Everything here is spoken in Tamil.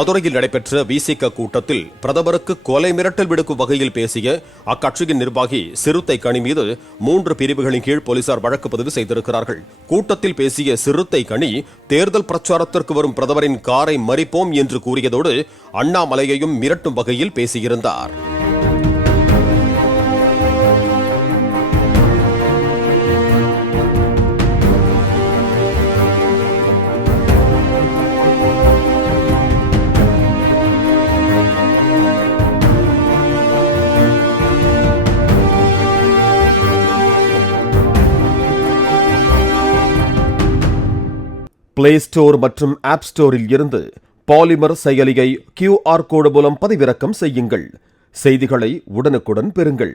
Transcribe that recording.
மதுரையில் நடைபெற்ற விசிக கூட்டத்தில் பிரதமருக்கு கொலை மிரட்டல் விடுக்கும் வகையில் பேசிய அக்கட்சியின் நிர்வாகி சிறுத்தை கனி மீது 3 பிரிவுகளின் கீழ் போலீசார் வழக்கு பதிவு செய்திருக்கிறார்கள். கூட்டத்தில் பேசிய சிறுத்தை கனி தேர்தல் பிரச்சாரத்திற்கு வரும் பிரதமரின் காரை மறிப்போம் என்று கூறியதோடு அண்ணாமலையையும் மிரட்டும் வகையில் பேசியிருந்தார். பிளே ஸ்டோர் மற்றும் ஆப் ஸ்டோரில் இருந்து பாலிமர் செயலியை QR கோடு மூலம் பதிவிறக்கம் செய்யுங்கள். செய்திகளை உடனுக்குடன் பெறுங்கள்.